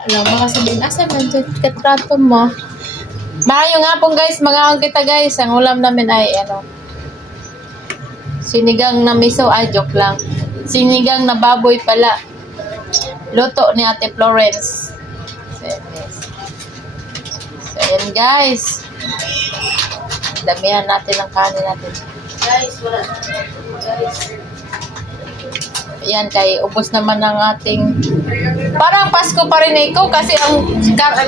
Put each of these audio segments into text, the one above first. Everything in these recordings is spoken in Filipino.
Alam mo sabihin, asa man dyan katrato mo? Maayo nga pong guys, mga kita guys. Ang ulam namin ay sinigang na miso. Ay, joke lang. Sinigang na baboy pala. Luto ni Ate Florence. So yan guys. Damihan natin ang kanin natin. Guys, wala na. Guys. Yan, kay ubos naman ng ating parang Pasko pa rin ikaw kasi ang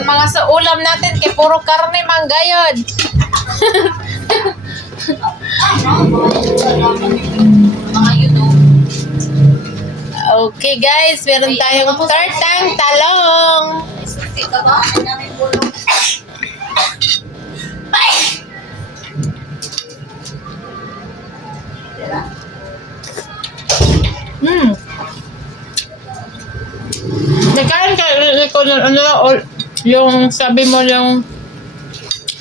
mga sa ulam natin kay puro karne manggayod. Okay guys, meron tayong tortang talong. Nagkain ka ko yung sabi mo yung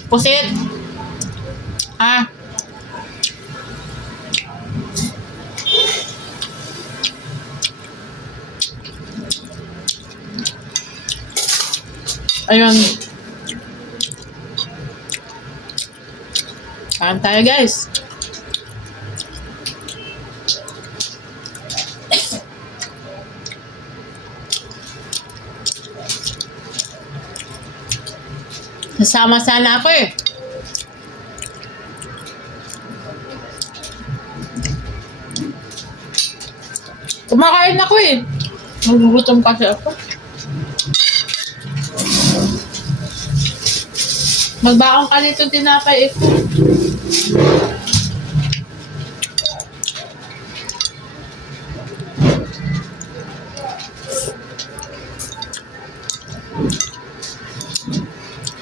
pusit. Ha? Ayun. Kain tayo guys. Nasama sana ako eh. Kumakain ako eh. Magugutom kasi ako. Magbaong ka nito tinapay ito.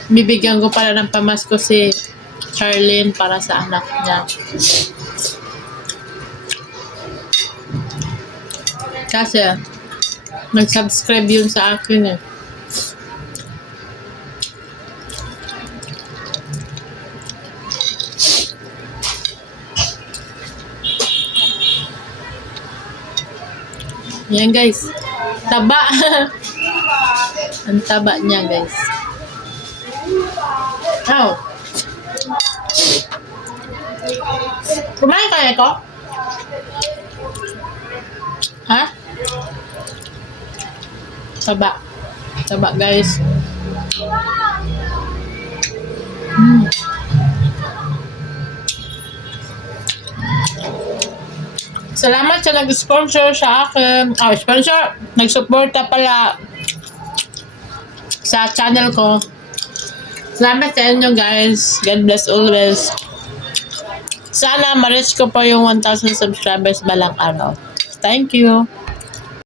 Bibigyan ko pala ng pamasko si Charlene para sa anak niya. Kasi nag-subscribe yun sa akin eh. Yan guys. Taba. Ang taba niya guys. Oh. Kumain ka na ito? Ha? Taba. Taba guys. Salamat sa nag-sponsor sa akin. Sponsor. Nag-suporta pala sa channel ko. Salamat sa inyo guys. God bless always. Sana ma-reach ko po yung 1,000 subscribers balang araw. Thank you.